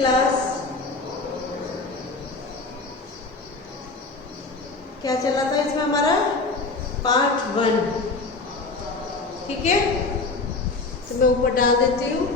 Class. क्या चला था इसमें हमारा? पार्ट 1। ठीक है, तो मैं ऊपर डाल देती हूँ।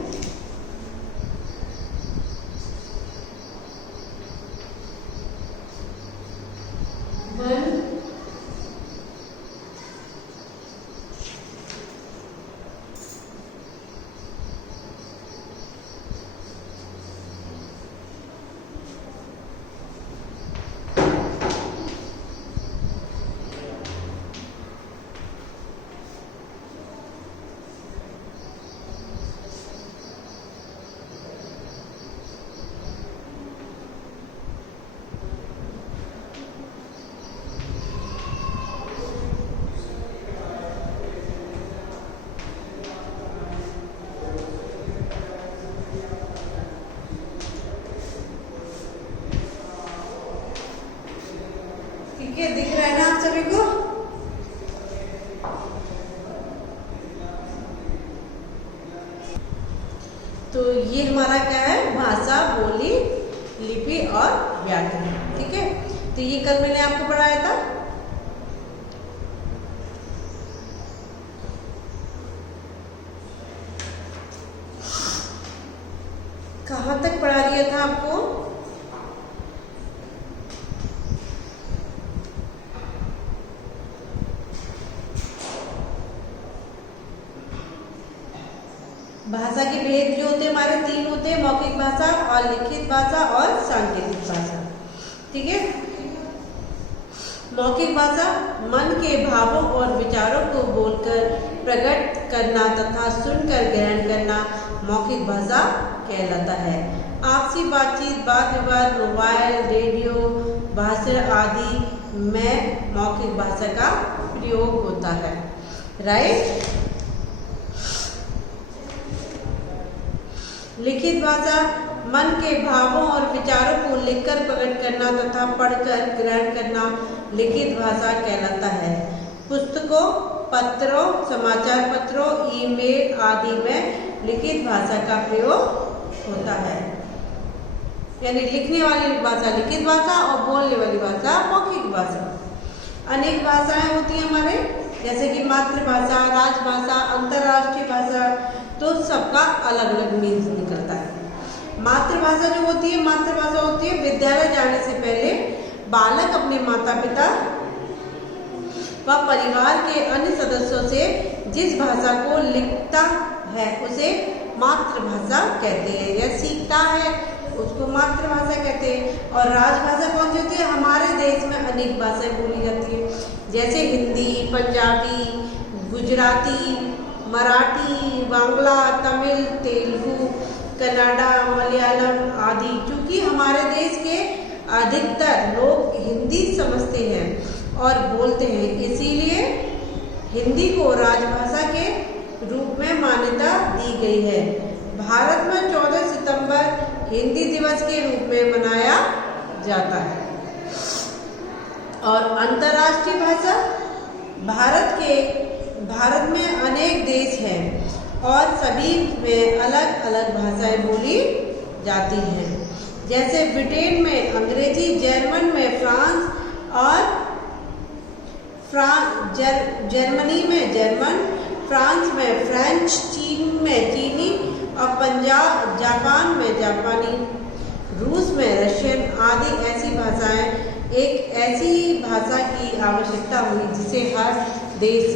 ठीक है, दिख रहा है ना आप सभी को? तो ये हमारा क्या है? भाषा, बोली, लिपि और व्याकरण। ठीक है, तो ये कल मैंने आपको पढ़ाया था। कहाँ तक पढ़ा दिया था आपको? भाषा के भेद जो होते हैं हमारे 3 होते हैं, मौखिक भाषा और लिखित भाषा और सांकेतिक भाषा। ठीक है, मौखिक भाषा मन के भावों और विचारों को बोलकर प्रकट करना तथा सुनकर ग्रहण करना मौखिक भाषा कहलाता है। आपसी बातचीत, वाद विवाद, मोबाइल, रेडियो, भाषण आदि में मौखिक भाषा का प्रयोग होता है। राइट। लिखित भाषा मन के भावों और विचारों को लिखकर प्रकट करना तथा पढ़कर ग्रहण करना लिखित भाषा कहलाता है। पुस्तकों, पत्रों, समाचार पत्रों, ईमेल आदि में लिखित भाषा का प्रयोग होता है। यानी लिखने वाली भाषा लिखित भाषा और बोलने वाली भाषा मौखिक भाषा। अनेक भाषाएं होती हैं हमारे, जैसे कि मातृभाषा, राजभाषा, अंतर्राष्ट्रीय भाषा, तो सबका अलग अलग मीन्स निकलता है। मातृभाषा जो होती है, मातृभाषा होती है विद्यालय जाने से पहले बालक अपने माता पिता व परिवार के अन्य सदस्यों से जिस भाषा को लिखता है उसे मातृभाषा कहते हैं, या सीखता है उसको मातृभाषा कहते हैं। और राजभाषा कौन सी होती है? हमारे देश में अनेक भाषाएं बोली जाती है, जैसे हिंदी, पंजाबी, गुजराती, मराठी, बांग्ला, तमिल, तेलुगु, कन्नड़ा, मलयालम आदि। क्योंकि हमारे देश के अधिकतर लोग हिंदी समझते हैं और बोलते हैं, इसीलिए हिंदी को राजभाषा के रूप में मान्यता दी गई है। भारत में 14 सितंबर हिंदी दिवस के रूप में मनाया जाता है। और अंतर्राष्ट्रीय भाषा, भारत में अनेक देश हैं और सभी में अलग अलग भाषाएं बोली जाती हैं। जैसे ब्रिटेन में अंग्रेजी, जर्मन में फ्रांस और जर्मनी में जर्मन, फ्रांस में फ्रेंच, चीन में चीनी और जापान में जापानी, रूस में रशियन आदि। ऐसी भाषाएं, एक ऐसी भाषा की आवश्यकता हुई जिसे हर देश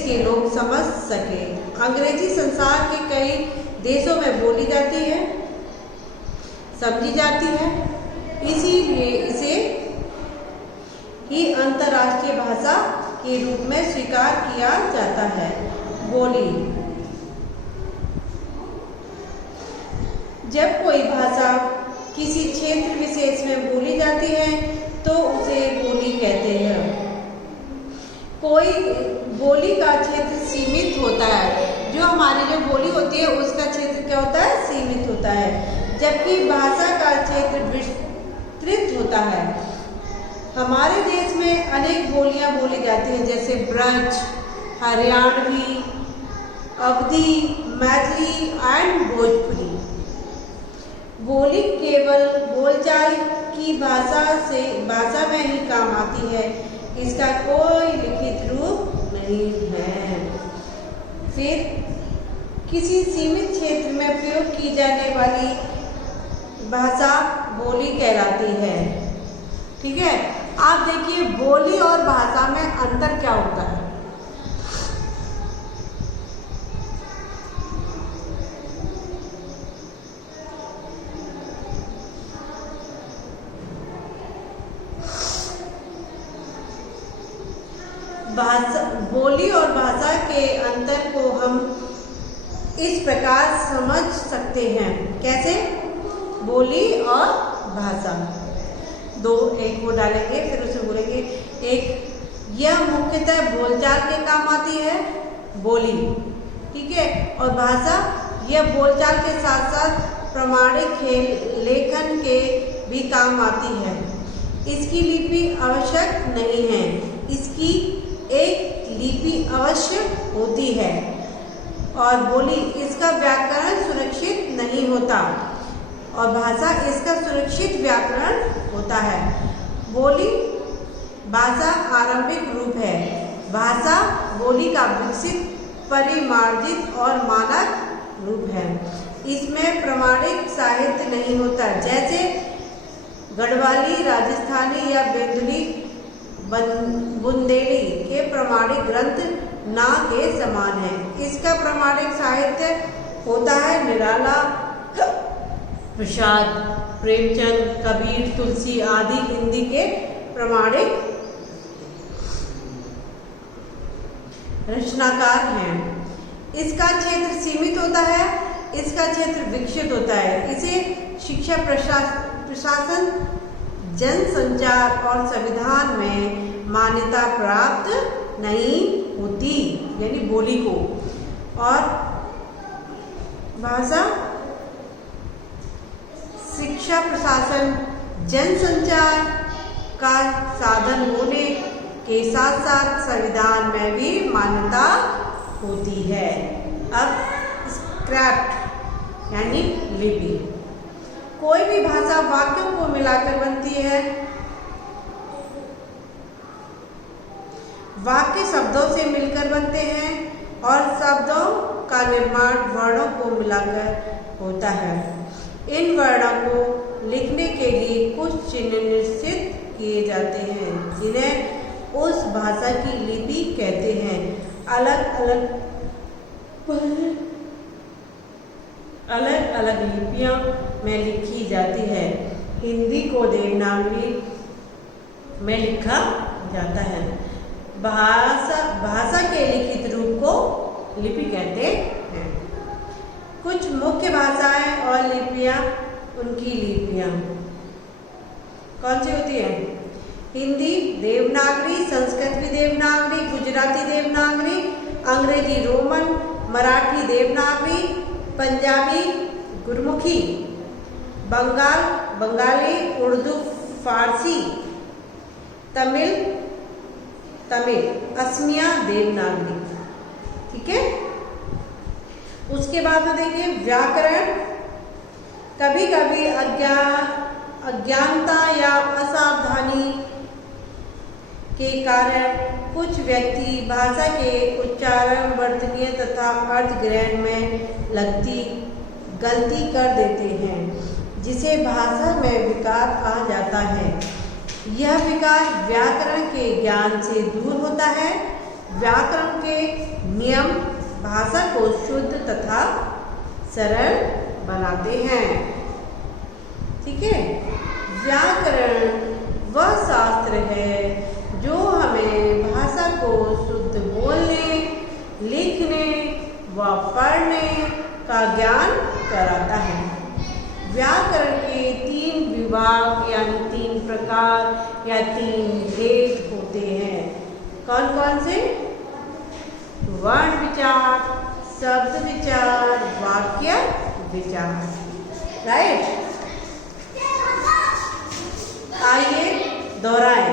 के लोग समझ सके। अंग्रेजी संसार के कई देशों में बोली जाती है, समझी जाती है, इसीलिए इसे ही अंतर्राष्ट्रीय भाषा के रूप में स्वीकार किया जाता है। बोली, जब कोई भाषा किसी क्षेत्र विशेष में बोली जाती है तो उसे बोली कहते हैं। कोई बोली का क्षेत्र सीमित होता है, जो हमारी जो बोली होती है उसका क्षेत्र क्या होता है? सीमित होता है, जबकि भाषा का क्षेत्र विस्तृत होता है। हमारे देश में अनेक बोलियां बोली जाती हैं, जैसे ब्रज, हरियाणवी, अवधी, मैथिली एंड भोजपुरी। बोली केवल बोलचाल की भाषा में ही काम आती है, इसका कोई लिखित रूप नहीं है। फिर किसी सीमित क्षेत्र में प्रयोग की जाने वाली भाषा बोली कहलाती है। ठीक है, आप देखिए बोली और भाषा में अंतर क्या होता है। बोली और भाषा के अंतर को हम इस प्रकार समझ सकते हैं। कैसे? बोली और भाषा एक वो डालेंगे, फिर उसे बोलेंगे। एक, यह मुख्यतः बोलचाल के काम आती है, बोली। ठीक है, और भाषा यह बोलचाल के साथ साथ प्रमाणिक लेखन के भी काम आती है। इसकी लिपि आवश्यक नहीं है, इसकी एक लिपि अवश्य होती है। और बोली इसका व्याकरण सुरक्षित नहीं होता और भाषा इसका सुरक्षित व्याकरण होता है। बोली भाषा आरंभिक रूप है, भाषा बोली का विकसित, परिमार्जित और मानक रूप है। इसमें प्रमाणिक साहित्य नहीं होता, जैसे गढ़वाली, राजस्थानी या बेंदुली, बुंदेली के प्रमाणिक ग्रंथ ना के समान है। इसका प्रमाणिक साहित्य होता है निराला, प्रसाद, प्रेमचंद, कबीर, तुलसी आदि हिंदी के प्रमाणिक रचनाकार हैं। इसका क्षेत्र सीमित होता है, इसका क्षेत्र विकसित होता है। इसे शिक्षा, प्रशासन, जनसंचार और संविधान में मान्यता प्राप्त नहीं होती, यानी बोली को। और भाषा शिक्षा, प्रशासन, जनसंचार का साधन होने के साथ साथ संविधान में भी मान्यता होती है। अब स्क्रिप्ट यानी लिपि, कोई भी भाषा वाक्यों को मिलाकर बनती है। वाक्य शब्दों से मिलकर बनते हैं और शब्दों का निर्माण वर्णों को मिलाकर होता है। इन वर्णों को लिखने के लिए कुछ चिन्ह निश्चित किए जाते हैं, जिन्हें उस भाषा की लिपि कहते हैं। अलग अलग लिपियों में लिखी जाती है। हिंदी को देवनागरी में लिखा जाता है। भाषा के लिखित रूप को लिपि कहते हैं। कुछ मुख्य भाषाएं और लिपियां, उनकी लिपियां कौन सी होती है? हिंदी देवनागरी, संस्कृत भी देवनागरी, गुजराती देवनागरी, अंग्रेजी रोमन, मराठी देवनागरी, पंजाबी गुरमुखी, बंगाली उर्दू, फारसी, तमिल असमिया देवनागरी। ठीक है, उसके बाद में देखिए व्याकरण। कभी कभी अज्ञानता या असावधानी के कारण कुछ व्यक्ति भाषा के उच्चारण, वर्तनीय तथा अर्थ ग्रहण में गलती कर देते हैं, जिसे भाषा में विकार आ जाता है। यह विकार व्याकरण के ज्ञान से दूर होता है। व्याकरण के नियम भाषा को शुद्ध तथा सरल बनाते हैं। ठीक है, व्याकरण वह शास्त्र है जो हमें भाषा को शुद्ध बोलने, लिखने व पढ़ने का ज्ञान कराता है। व्याकरण के 3 विभाग यानी 3 प्रकार या 3 भेद होते हैं। कौन कौन से? वर्ण विचार, शब्द विचार, वाक्य विचार। राइट, आइए दोहराएं।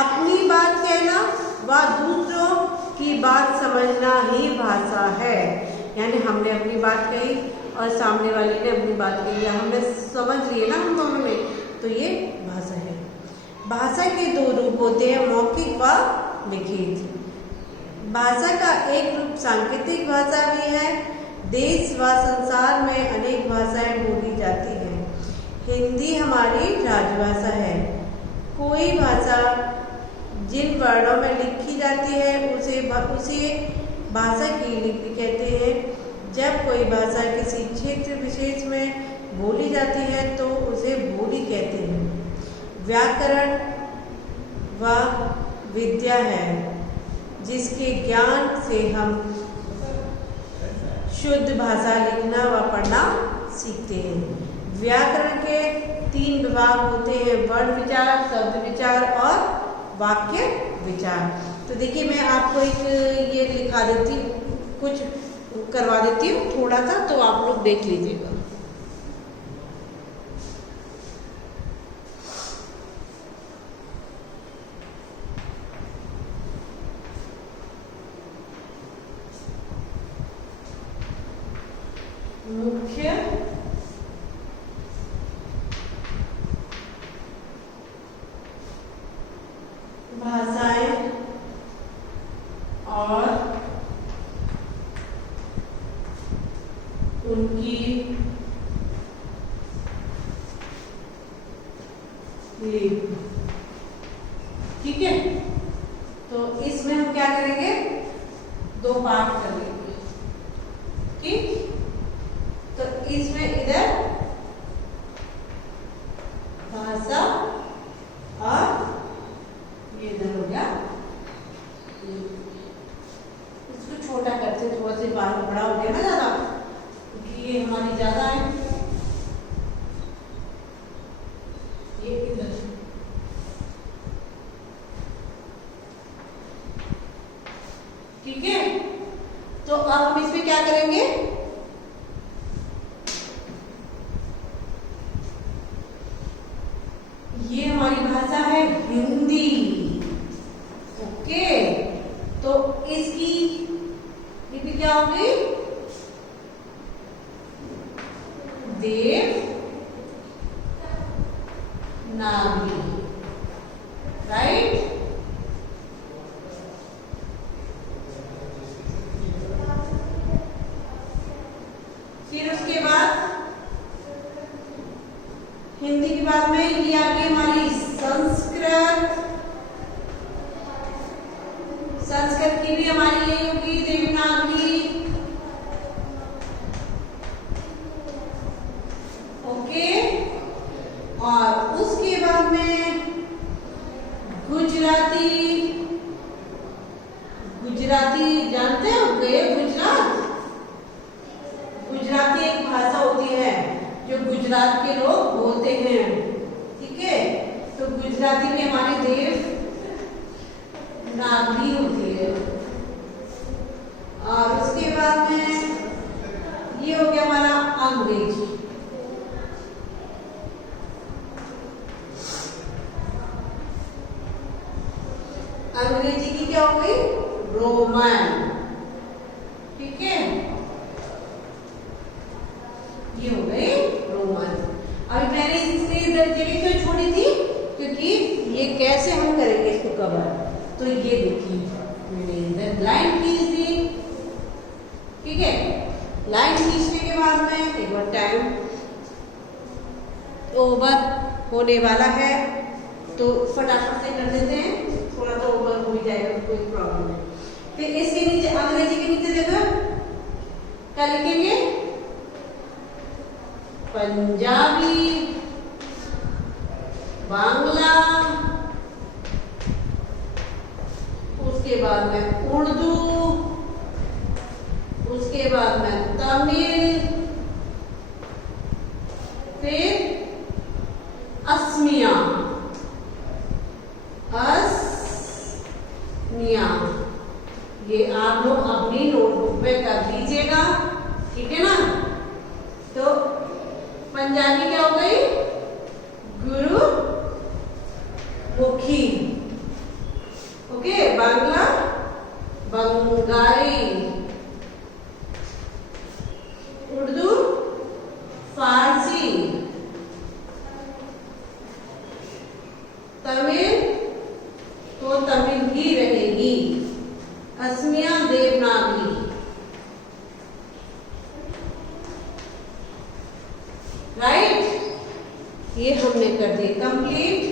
अपनी बात कहना व दूसरों की बात समझना ही भाषा है। यानी हमने अपनी बात कही और सामने वाले ने अपनी बात कह लिया, हमने समझ लिए ना हम दोनों में, तो ये भाषा है। भाषा के दो रूप होते हैं, मौखिक व लिखित। भाषा का एक रूप सांकेतिक भाषा भी है। देश व संसार में अनेक भाषाएं बोली जाती हैं। हिंदी हमारी राजभाषा है। कोई भाषा जिन वर्णों में लिखी जाती है उसे भाषा की लिपि कहते हैं। जब कोई भाषा किसी क्षेत्र विशेष में बोली जाती है तो उसे बोली कहते हैं। व्याकरण वह विद्या है जिसके ज्ञान से हम शुद्ध भाषा लिखना व पढ़ना सीखते हैं। व्याकरण के 3 विभाग होते हैं, वर्ण विचार, शब्द विचार और वाक्य विचार। तो देखिए मैं आपको एक ये लिखा देती हूँ, कुछ करवा देती हूँ थोड़ा सा, तो आप लोग देख लीजिएगा। मुख्य भाषाएं और उनकी लिपि। ठीक है, तो इसमें हम क्या करेंगे, 2 पार्ट कर लेंगे। ठीक, तो इसमें इधर भाषा और ये इधर हो गया। इसको छोटा करते, थोड़ा सा बाहर बड़ा हो गया ना ज्यादा, क्योंकि ये हमारी ज्यादा है। ये इधर, ठीक है। तो अब हम इसमें क्या करेंगे, ये हमारी भाषा है हिंदी। ओके, तो इसकी लिपि क्या होगी, देवनागरी। राइट, फिर उसके बाद हिंदी के बाद में ये आगे हमारी संस्कृत। संस्कृत की भी हमारी यही होगी, देवनागरी। ओके, और उसके बाद में गुजराती। गुजराती जानते हो, गए गुजरात? गुजराती एक भाषा होती है जो गुजरात के लोग बोलते हैं। ठीक है, तो गुजराती में हमारी देवनागरी होती है। और उसके बाद में ये हो गया हमारा अंग्रेजी। अंग्रेजी की क्या हो गई, रोमन। ठीक है, ये हो गए रोमन। अभी मैंने इसलिए जगह क्यों छोड़ी थी, क्योंकि ये कैसे हम करेंगे इसको कवर। तो ये देखिए मैंने लाइन खींच दी। ठीक है, लाइन खींचने के बाद में एक बार टाइम ओवर होने वाला है, तो फटाफट से कर देते हैं, थोड़ा तो ओवर हो ही जाएगा, कोई प्रॉब्लम नहीं। फिर इसके नीचे अंग्रेजी के नीचे देखो क्या लिखेंगे, पंजाबी, बांग्ला, उसके बाद में उर्दू, उसके बाद में तमिल, फिर असमिया। ये आप लोग अपनी नोटबुक में कर लीजिएगा। ठीक है ना, तो पंजाबी क्या हो गई, गुरुमुखी। ओके, बांग्ला बंगाली, उर्दू वो तमिल ही रहेगी। असमिया देवनागरी, राइट। ये हमने कर दिए कंप्लीट।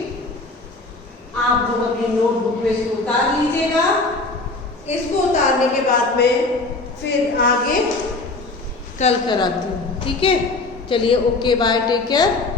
आप लोग अपनी नोटबुक में इसको उतार लीजिएगा। इसको उतारने के बाद में फिर आगे कल कराती हूँ, ठीक है। चलिए, ओके, बाय, टेक केयर।